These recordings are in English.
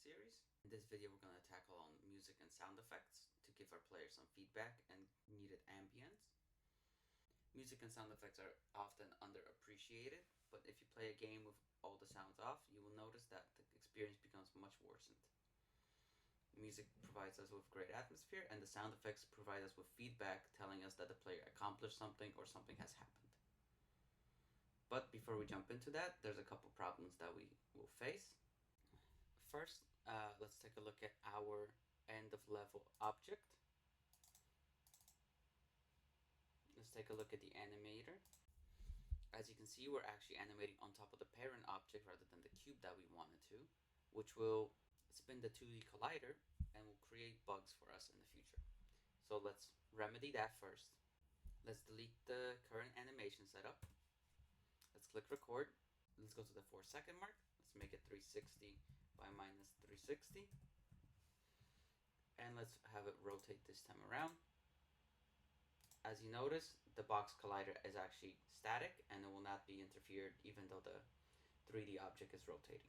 series. In this video, we're going to tackle on music and sound effects to give our players some feedback and needed ambience. Music and sound effects are often underappreciated, but if you play a game with all the sounds off, you will notice that the experience becomes much worsened. Music provides us with great atmosphere, and the sound effects provide us with feedback telling us that the player accomplished something or something has happened. But before we jump into that, there's a couple problems that we will face. First, let's take a look at our end of level object. Let's take a look at the animator. As you can see, we're actually animating on top of the parent object rather than the cube that we wanted to, which will spin the 2D collider and will create bugs for us in the future. So let's remedy that first. Let's delete the current animation setup. Let's click record. Let's go to the 4-second mark. Let's make it 360 by minus 360. And let's have it rotate this time around. As you notice, the box collider is actually static and it will not be interfered even though the 3D object is rotating.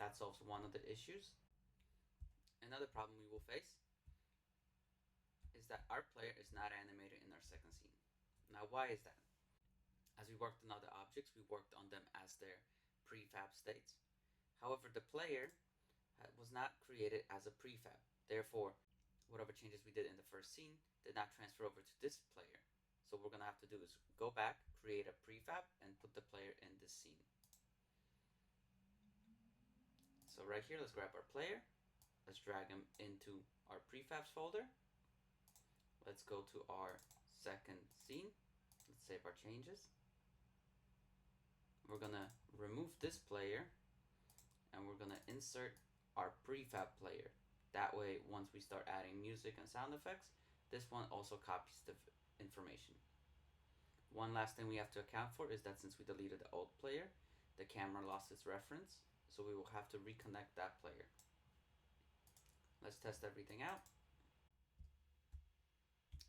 That's also one of the issues. Another problem we will face is that our player is not animated in our second scene. Now, why is that? As we worked on other objects, we worked on them as their prefab states. However, the player was not created as a prefab. Therefore, whatever changes we did in the first scene did not transfer over to this player. So what we're going to have to do is go back, create a prefab, and put the player in this scene. So right here, let's grab our player. Let's drag him into our prefabs folder. Let's go to our second scene. Let's save our changes. We're going to remove this player and we're going to insert our prefab player. That way, once we start adding music and sound effects, this one also copies the information. One last thing we have to account for is that since we deleted the old player, the camera lost its reference, so we will have to reconnect that player. Let's test everything out.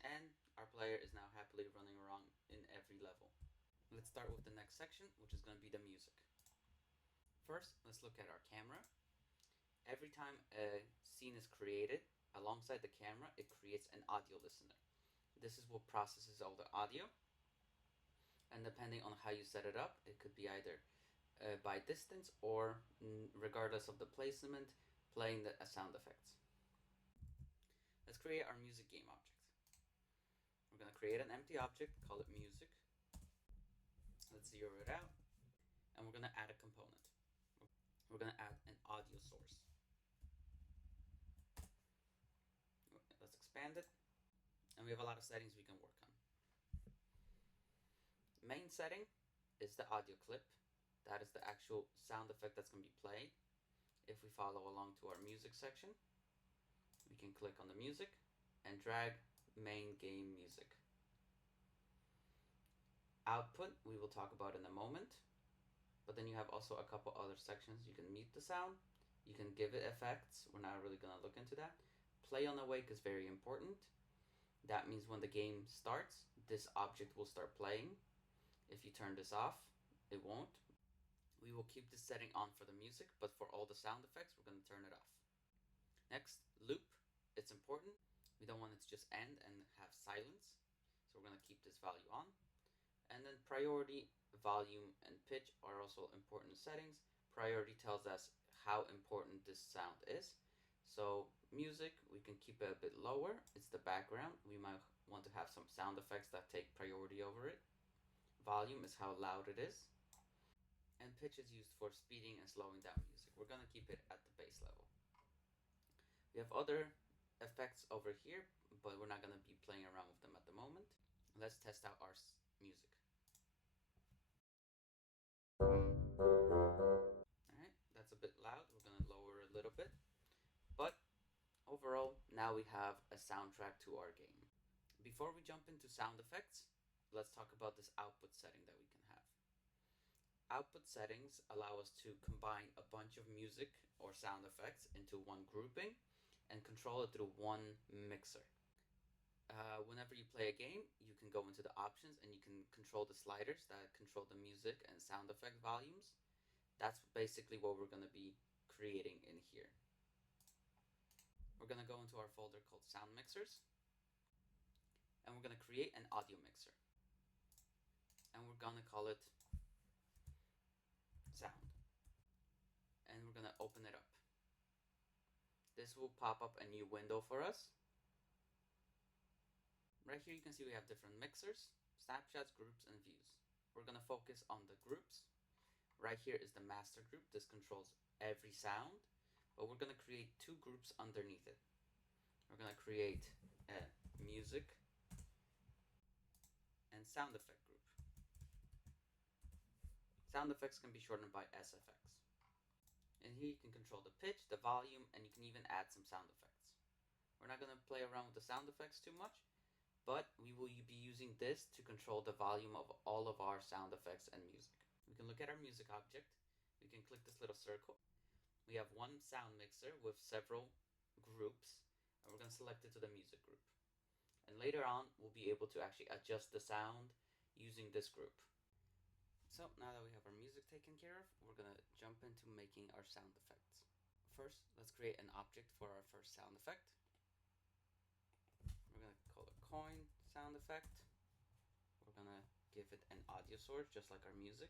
And our player is now happily running around in every level. Let's start with the next section, which is going to be the music. First, let's look at our camera. Every time a scene is created, alongside the camera, it creates an audio listener. This is what processes all the audio. And depending on how you set it up, it could be either by distance or, regardless of the placement, playing the sound effects. Let's create our music game object. We're going to create an empty object, call it music. Let's zero it out. And we're going to add a component. We're going to add an audio source. Let's expand it. And we have a lot of settings we can work on. Main setting is the audio clip. That is the actual sound effect that's going to be played. If we follow along to our music section, we can click on the music and drag main game music. Output, we will talk about in a moment. But then you have also a couple other sections. You can mute the sound. You can give it effects. We're not really going to look into that. Play on awake is very important. That means when the game starts, this object will start playing. If you turn this off, it won't. We will keep this setting on for the music, but for all the sound effects, we're going to turn it off. Next, loop. It's important. We don't want it to just end and have silence. So we're going to keep this value on. And then priority, volume, and pitch are also important settings. Priority tells us how important this sound is. So music, we can keep it a bit lower. It's the background. We might want to have some sound effects that take priority over it. Volume is how loud it is. And pitch is used for speeding and slowing down music. We're going to keep it at the base level. We have other effects over here, but we're not going to be playing around with them at the moment. Let's test out our music. Alright, that's a bit loud. We're going to lower it a little bit. But overall, now we have a soundtrack to our game. Before we jump into sound effects, let's talk about this output setting that we can have. Output settings allow us to combine a bunch of music or sound effects into one grouping and control it through one mixer. Whenever you play a game, you can go into the options and you can control the sliders that control the music and sound effect volumes. That's basically what we're going to be creating in here. We're going to go into our folder called Sound Mixers, and we're going to create an audio mixer, and we're going to call it Sound, and we're going to open it up. This will pop up a new window for us. Right here you can see we have different mixers, snapshots, groups, and views. We're going to focus on the groups. Right here is the master group. This controls every sound, but we're going to create two groups underneath it. We're going to create a music and sound effect group. Sound effects can be shortened by SFX. And here you can control the pitch, the volume, and you can even add some sound effects. We're not going to play around with the sound effects too much, but we will be using this to control the volume of all of our sound effects and music. We can look at our music object. We can click this little circle. We have one sound mixer with several groups, and we're going to select it to the music group. And later on, we'll be able to actually adjust the sound using this group. So now that we have our music taken care of, we're going to jump into making our sound effects. First, let's create an object for our first sound effect. We're going to call it coin sound effect. We're going to give it an audio source just like our music.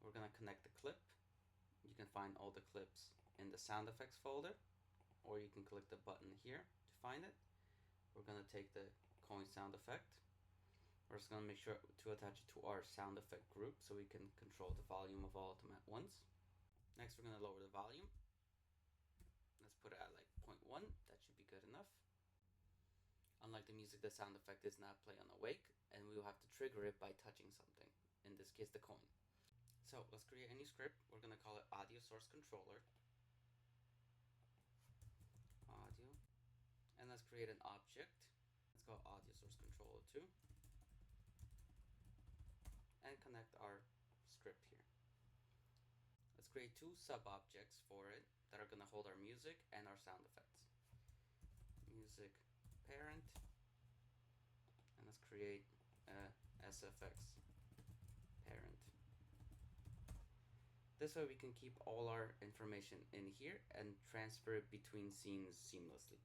We're going to connect the clip. You can find all the clips in the sound effects folder, or you can click the button here to find it. We're going to take the coin sound effect. We're just going to make sure to attach it to our sound effect group so we can control the volume of all of them at once. Next, we're going to lower the volume. Let's put it at like 0.1. That should be good enough. Unlike the music, the sound effect is not play on awake, and we will have to trigger it by touching something, in this case the coin. So let's create a new script. We're going to call it audio source controller. Audio. And let's create an object. Let's call audio source controller 2. And connect our script here. Let's create two sub-objects for it that are going to hold our music and our sound effects. Music parent. And let's create a SFX parent. This way we can keep all our information in here and transfer it between scenes seamlessly.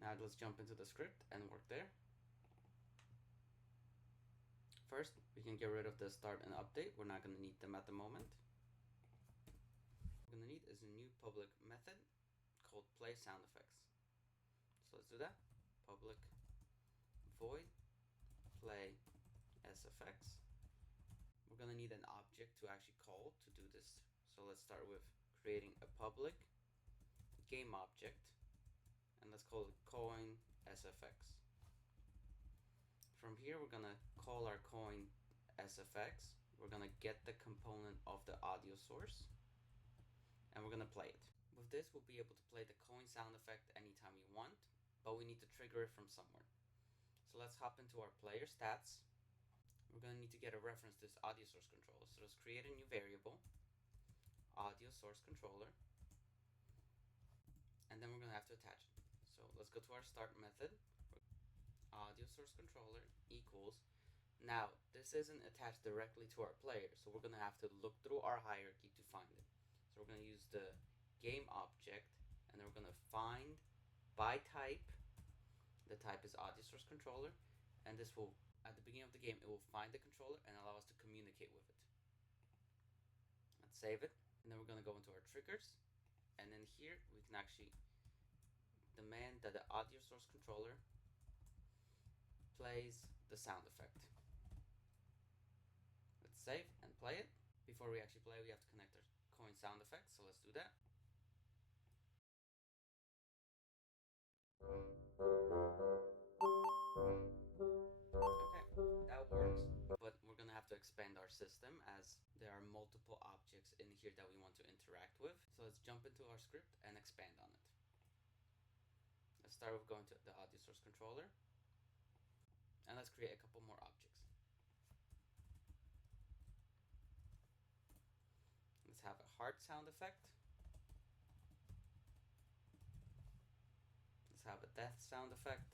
Now let's jump into the script and work there. First, we can get rid of the start and update. We're not going to need them at the moment. What we're going to need is a new public method called play sound effects. So let's do that. Public void play SFX. We're going to need an object to actually call to do this. So let's start with creating a public game object, and let's call it coin SFX. From here, we're going to call our coin SFX. We're going to get the component of the audio source, and we're going to play it. With this, we'll be able to play the coin sound effect anytime we want, but we need to trigger it from somewhere. So let's hop into our player stats. We're going to need to get a reference to this audio source controller. So let's create a new variable, audio source controller, and then we're going to have to attach it. So let's go to our start method, audio source controller equals. Now, this isn't attached directly to our player, so we're going to have to look through our hierarchy to find it. So we're going to use the game object, and then we're going to find by type. The type is audio source controller, and this will, at the beginning of the game, it will find the controller and allow us to communicate with it. Let's save it, and then we're going to go into our triggers, and in here we can actually demand that the audio source controller plays the sound effect. Let's save and play it. Before we actually play, we have to connect our coin sound effect, so let's do that. But we're going to have to expand our system as there are multiple objects in here that we want to interact with. So let's jump into our script and expand on it. Let's start with going to the audio source controller, and let's create a couple more objects. Let's have a heart sound effect. Let's have a death sound effect.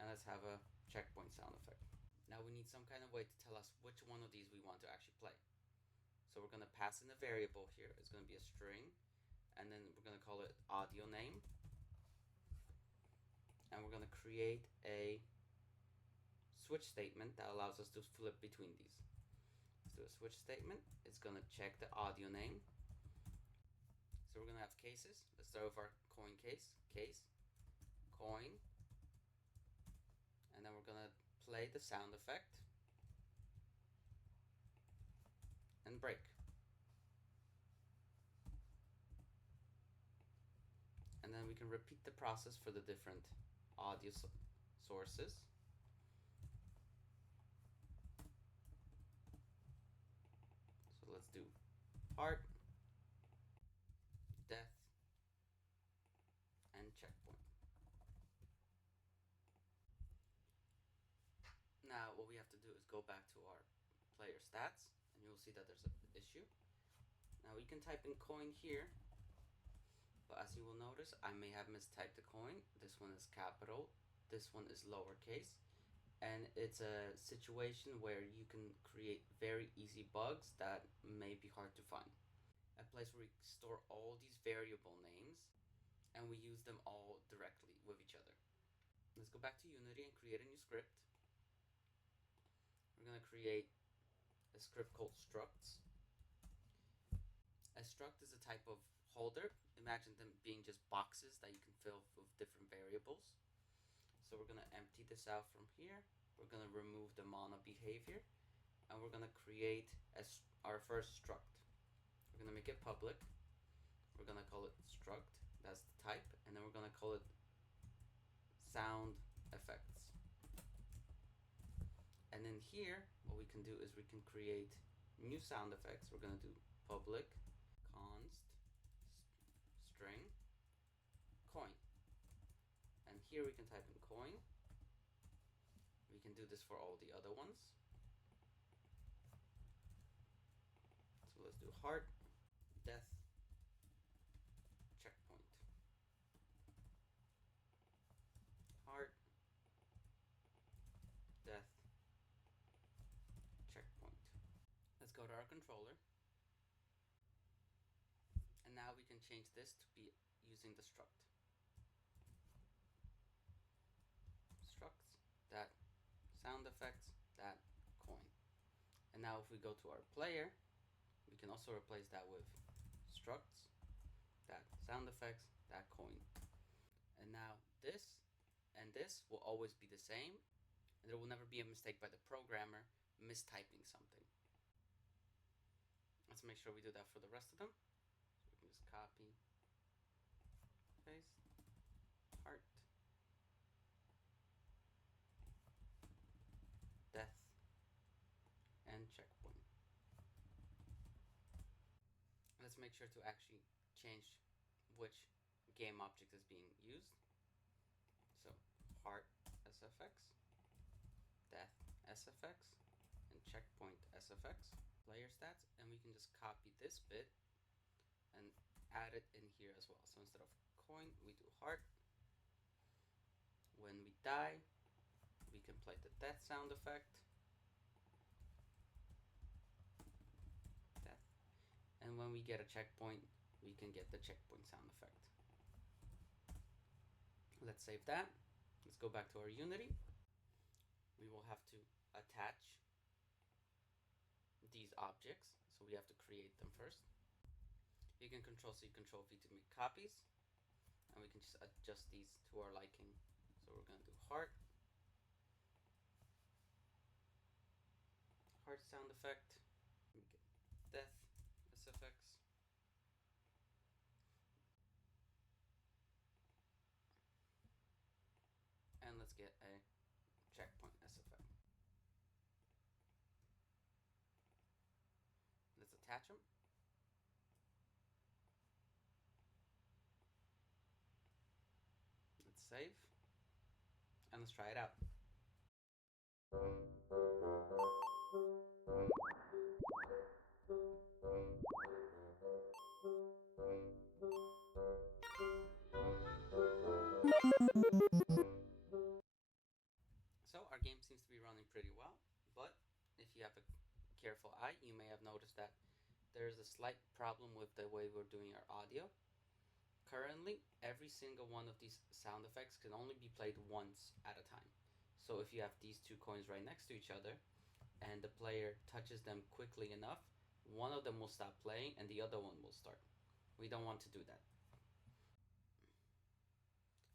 And let's have a checkpoint sound effect. Now we need some kind of way to tell us which one of these we want to actually play. So we're going to pass in a variable here. It's going to be a string, and then we're going to call it audio name. And we're going to create a switch statement that allows us to flip between these. Let's do a switch statement. It's going to check the audio name. So we're going to have cases. Let's start with our coin case. Case, coin, and then we're going to play the sound effect and break. And then we can repeat the process for the different audio sources. So let's do heart, death, and checkpoint. Now what we have to do is go back to our player stats, and you'll see that there's an issue. Now we can type in coin here, but as you will notice, I may have mistyped the coin. This one is capital, this one is lowercase, and it's a situation where you can create very easy bugs that may be hard to find. A place where we store all these variable names and we use them all directly with each other. Let's go back to Unity and create a new script. We're going to create a script called structs. A struct is a type of holder. Imagine them being just boxes that you can fill with different variables. So we're going to empty this out from here. We're going to remove the mono behavior, and we're going to create our first struct. We're going to make it public. We're going to call it struct. That's the type. And then we're going to call it sound effects. And then here, what we can do is we can create new sound effects. We're going to do public const string coin. And here we can type in coin. We can do this for all the other ones. So let's do heart, death, checkpoint. Heart, death, checkpoint. Let's go to our controller. And now we can change this to be using the struct. Structs, that sound effects, that coin. And now if we go to our player, we can also replace that with structs, that sound effects, that coin. And now this and this will always be the same, and there will never be a mistake by the programmer mistyping something. Let's make sure we do that for the rest of them. So we can just copy, paste, heart, death, and checkpoint. Let's make sure to actually change which game object is being used. So heart SFX, death SFX, and checkpoint SFX. Player stats, and we can just copy this bit and add it in here as well. So instead of coin, we do heart. When we die, we can play the death sound effect. Death. And when we get a checkpoint, we can get the checkpoint sound effect. Let's save that. Let's go back to our Unity. We will have to attach these objects, so we have to create them first. You can Control C, Control V to make copies, and we can just adjust these to our liking. So we're going to do heart sound effect, we get death SFX, and let's get a checkpoint SFX. Let's attach them. Let's save, and let's try it out. So our game seems to be running pretty well, careful eye, you may have noticed that there's a slight problem with the way we're doing our audio. Currently, every single one of these sound effects can only be played once at a time. So if you have these two coins right next to each other and the player touches them quickly enough, one of them will stop playing and the other one will start. We don't want to do that.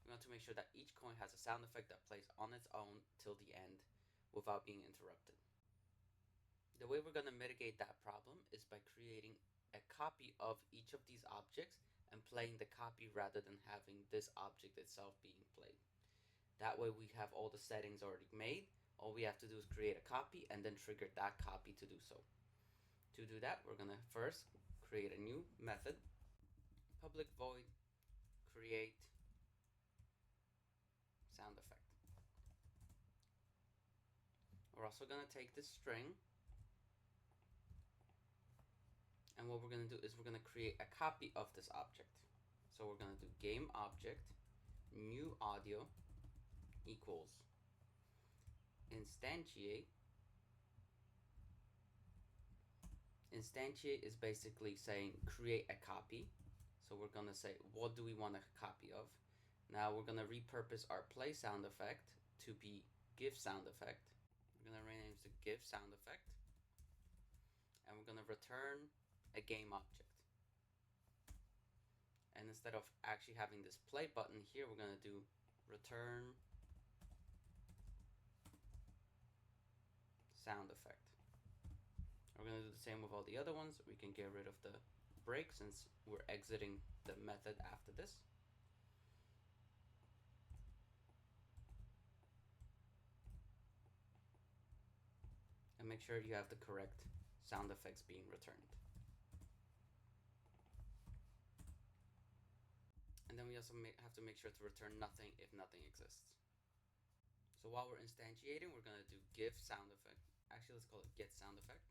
We want to make sure that each coin has a sound effect that plays on its own till the end without being interrupted. The way we're going to mitigate that problem is by creating a copy of each of these objects and playing the copy rather than having this object itself being played. That way we have all the settings already made. All we have to do is create a copy and then trigger that copy to do so. To do that, we're going to first create a new method, public void create sound effect. We're also going to take this string, and what we're going to do is we're going to create a copy of this object. So we're going to do game object new audio equals instantiate. Instantiate is basically saying create a copy. So we're going to say what do we want a copy of. Now we're going to repurpose our play sound effect to be give sound effect. We're going to rename it to give sound effect, and we're going to return a game object. And instead of actually having this play button here, we're going to do return sound effect. We're going to do the same with all the other ones. We can get rid of the break since we're exiting the method after this. And make sure you have the correct sound effects being returned. And then we also have to make sure to return nothing if nothing exists. So while we're instantiating, we're going to do give sound effect. Actually, let's call it get sound effect.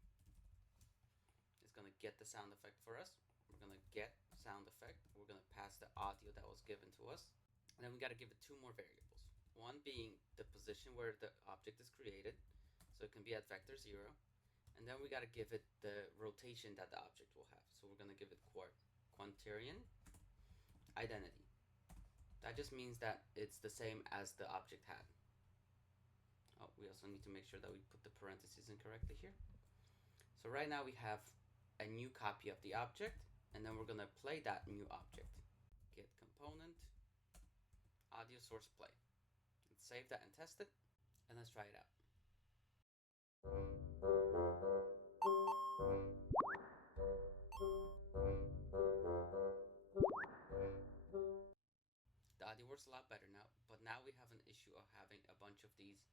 It's going to get the sound effect for us. We're going to get sound effect. We're going to pass the audio that was given to us. And then we got to give it two more variables. One being the position where the object is created. So it can be at vector 0. And then we got to give it the rotation that the object will have. So we're going to give it quaternion identity. That just means that it's the same as the object had. Oh, we also need to make sure that we put the parentheses in correctly here. So right now we have a new copy of the object, and then we're going to play that new object. Get component, audio source play. Let's save that and test it, and let's try it out. The audio works a lot better now, but now we have an issue of having a bunch of these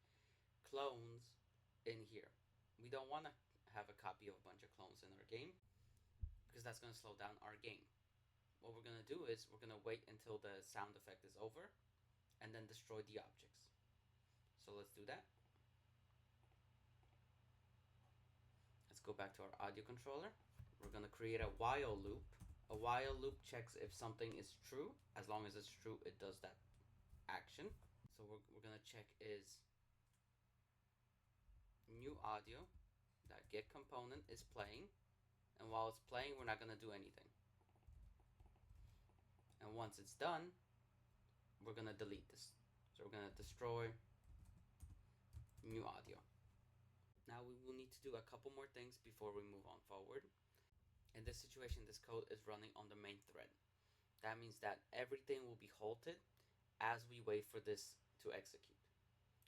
clones in here. We don't want to have a copy of a bunch of clones in our game because that's going to slow down our game. What we're going to do is we're going to wait until the sound effect is over and then destroy the objects. So let's do that. Let's go back to our audio controller. We're going to create a while loop. A while loop checks if something is true. As long as it's true, it does that action. So we're going to check is new audio, that get component is playing, and while it's playing we're not going to do anything. And once it's done, we're going to delete this. So we're going to destroy new audio. Now we will need to do a couple more things before we move on forward. In this situation, this code is running on the main thread. That means that everything will be halted as we wait for this to execute.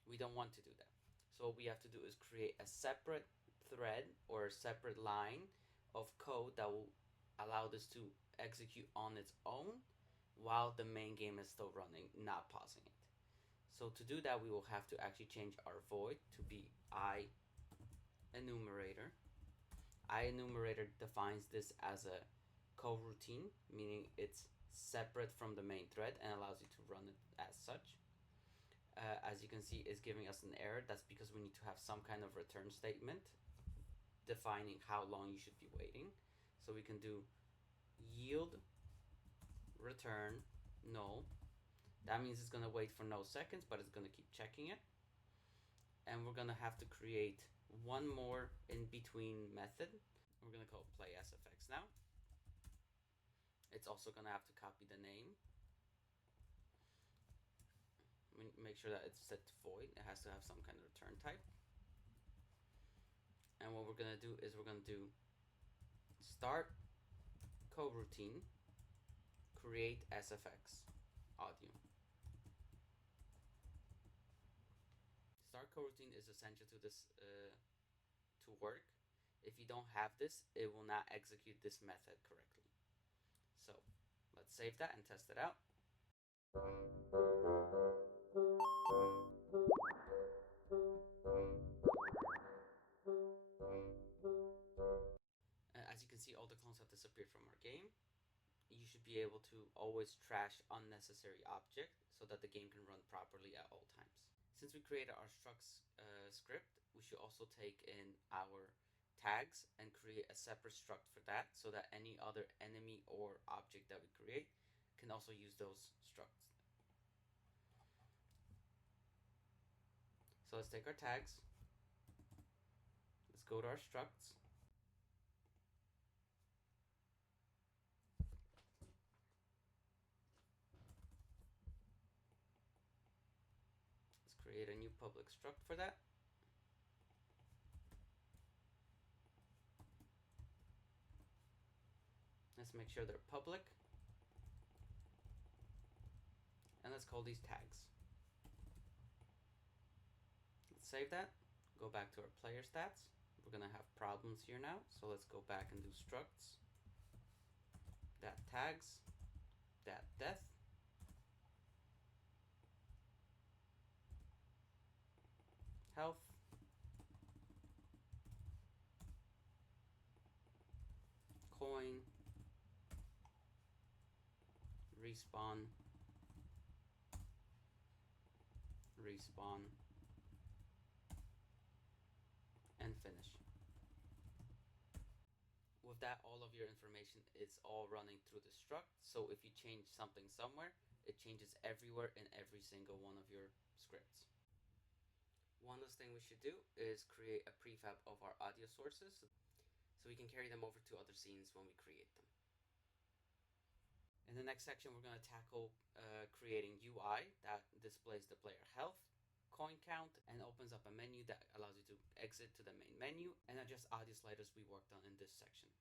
We don't want to do that. So what we have to do is create a separate thread or a separate line of code that will allow this to execute on its own while the main game is still running, not pausing it. So to do that, we will have to actually change our void to be IEnumerator. IEnumerator defines this as a coroutine, meaning it's separate from the main thread and allows you to run it as such. As you can see, it's giving us an error. That's because we need to have some kind of return statement defining how long you should be waiting. So we can do yield return null. That means it's going to wait for no seconds, but it's going to keep checking it. And we're going to have to create one more in between method. We're going to call play SFX now. It's also going to have to copy the name. Make sure that it's set to void. It has to have some kind of return type. And what we're going to do is we're going to do start coroutine, create SFX audio. Start coroutine is essential to this to work. If you don't have this, it will not execute this method correctly. So let's save that and test it out. As you can see, all the clones have disappeared from our game. You should be able to always trash unnecessary object so that the game can run properly at all times. Since we created our structs script, we should also take in our tags and create a separate struct for that so that any other enemy or object that we create can also use those structs. So let's take our tags. Let's go to our structs. Let's create a new public struct for that. Let's make sure they're public. And let's call these tags. Let's save that. Go back to our player stats. We're going to have problems here now. So let's go back and do structs. Dat tags. Dat death. Health. Coin. Respawn. Respawn. And finish. With that, all of your information is all running through the struct. So if you change something somewhere, it changes everywhere in every single one of your scripts. One last thing we should do is create a prefab of our audio sources so we can carry them over to other scenes when we create them. In the next section, we're going to tackle creating UI that displays the player health, coin count, and opens up a menu that allows you to exit to the main menu and adjust audio sliders we worked on in this section.